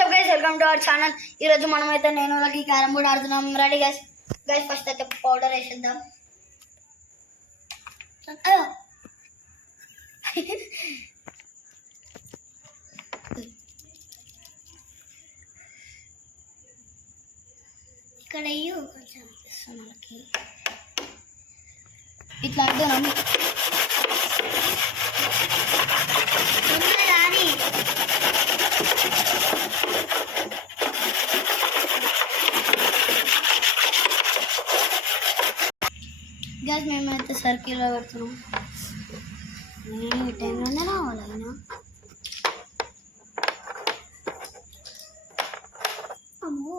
WhatsApp guys, welcome to our channel. ఈరోజు మనమైతే నేను లక్కీ క్యారమ్ బోర్డ్ ఆడుతున్నాం. Ready guys? గైస్ ఫస్ట్ అయితే పౌడర్ వేసేద్దాం. ఇక్కడ కొంచెం ఇస్తున్నాకి ఇట్లా ఆడుతున్నాం. గ్యాస్ మేమైతే సర్కిల్లో పెడుతున్నాం. నేను ఈ టైంలోనే రావాలి. అయినా అమ్మో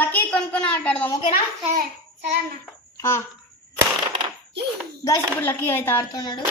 లక్కీ కొనుక్కొని ఆటాడదాం. ఓకేనా? సరే అన్న. గైస్ ఇప్పుడు లక్కీ అయితే ఆడుతున్నాడు.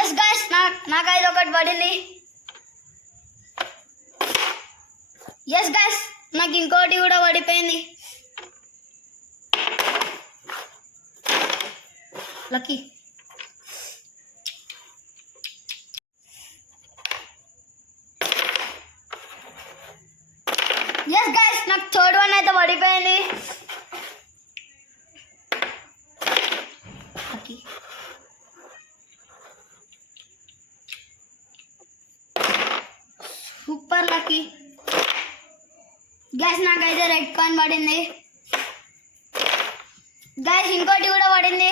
ఎస్ గైస్, నాకు ఐదు ఒకటి పడింది. ఎస్ గైస్, నాకు ఇంకోటి కూడా పడిపోయింది. లక్కీ ఎస్ గైస్, నాకు థర్డ్ వన్ అయితే పడిపోయింది. Lucky super lucky. గైస్ నాకైతే రెడ్ కాయిన్ పడింది. గైస్ ఇంకోటి కూడా పడింది.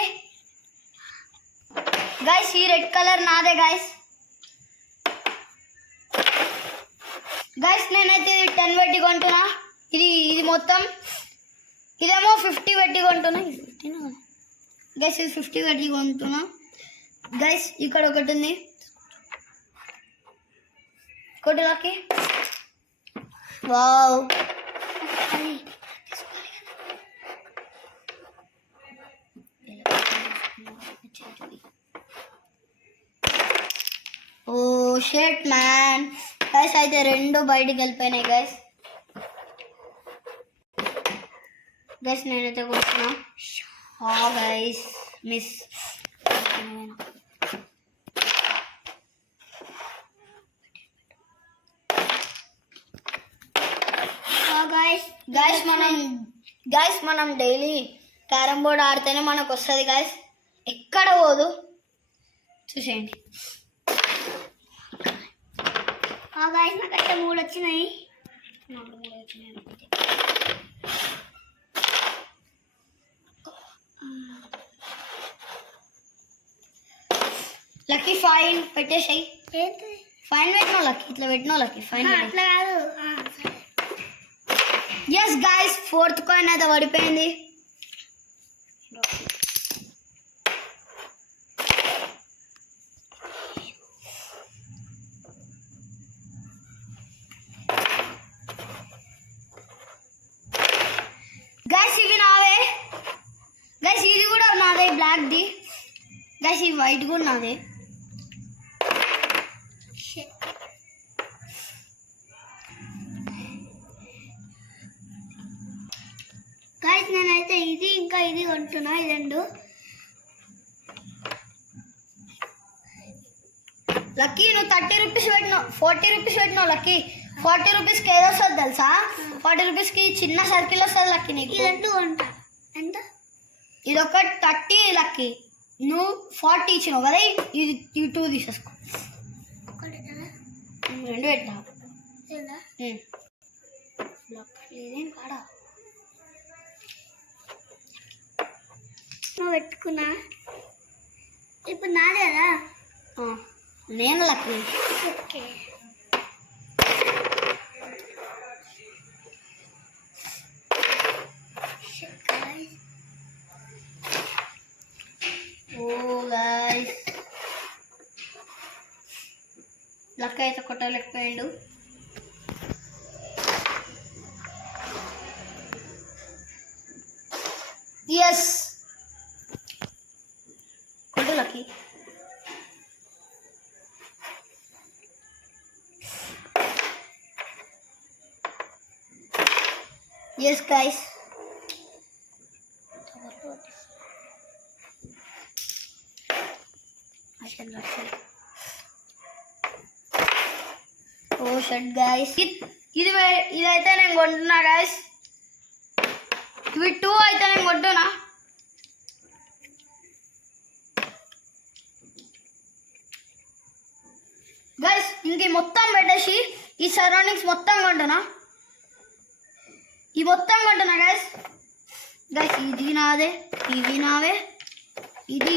గైస్ ఈ రెడ్ కలర్ నాదే గైస్. గైస్ నేనైతే 10 పెట్టి కొంటున్నా. ఇది మొత్తం ఇదేమో 50 పెట్టి కొంటున్నా. గైస్ ఇది 50 పెట్టి కొంటున్నా. గైస్ ఇక్కడ ఒకటి ఉంది. కొట్టు లక్కీ. వావ్, ఓ షర్ట్ మ్యాన్. గైస్ అయితే రెండు బయటికి వెళ్ళిపోయినాయి గైస్. గైస్ నేనైతే కొడుతున్నా. Guys miss. గైస్ మనం డైలీ క్యారమ్ బోర్డ్ ఆడితేనే మనకు వస్తుంది గైస్. ఎక్కడ పోదు, చూసేయండి. గైస్ నాకైతే 3 వచ్చినాయి. లక్కీ ఫైన్ పెట్టేసాయి. ఫైన్ పెట్టినావు లక్కీ, ఇట్లా పెట్టినావు లక్కీ. ఫైన్ అట్లా కాదు. ఎస్ గైస్, 4th కాయిన్ అయితే పడిపోయింది. గైస్ ఇవి నావే. గైస్ ఇది కూడా నాదే, బ్లాక్ది. గైస్ ఈ వైట్ కూడా నాదే. గైస్ నేనైతే ఇది ఇంకా ఇది కొంటున్నా. ఈ రెండు. లక్కీ నువ్వు 30 రూపీస్ పెట్టినావు, 40 రూపీస్ పెట్టినావు లక్కీ. 40 రూపీస్కి ఏదో వస్తుంది తెలుసా? 40 రూపీస్కి చిన్న సర్కిల్ వస్తుంది లక్కీ నీకు. ఈ రెండు కొంటా. ఎంత? ఇది ఒక 30 లక్కీ. నువ్వు 40 ఇచ్చినావు కదా, ఇది 2 తీసేసుకో. రెండు పెట్టినావు. ఇదేం కాడా నువ్వు పెట్టుకున్నా ఇప్పుడు నాదేదా నేను లక్కీ ఓకే గాయ్స్ లక్క అయితే కొట్టలేకపోయాడు. ఎస్ కొట్టు లక్కీ. ఎస్ గాయ్స్ ఓ షట్ గాయ్స్ ఇదైతే నేను కొంటున్నా గాయ్స్. ఇవి 2 అయితే నేను కొంటున్నా. గాయ్స్ ఇంక మొత్తం పెట్టేసి ఈ సరౌండింగ్స్ మొత్తం కొంటున్నా. ఈ మొత్తం కొంటున్నా గాయ్స్. గాయ్స్ ఇది నాదే, ఇది నావే, ఇది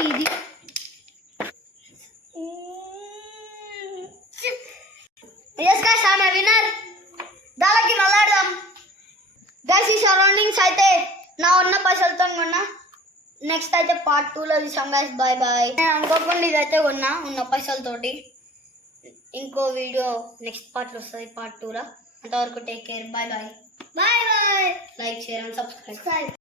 yes guys I am winner. దానికి మళ్ళాడదాం గాయ్స్. ఈ సరౌండింగ్స్ అయితే నా ఉన్న పైసలతో కొన్నా. నెక్స్ట్ అయితే పార్ట్ 2లో చూసాం గాయ్స్. Bye bye. నేను అనుకోకుండా ఇదైతే కొన్నా ఉన్న పైసలతోటి. ఇంకో వీడియో నెక్స్ట్ పార్ట్లో వస్తుంది పార్ట్ 2లో. అంతవరకు take care. Bye bye. Bye bye. Like share and subscribe.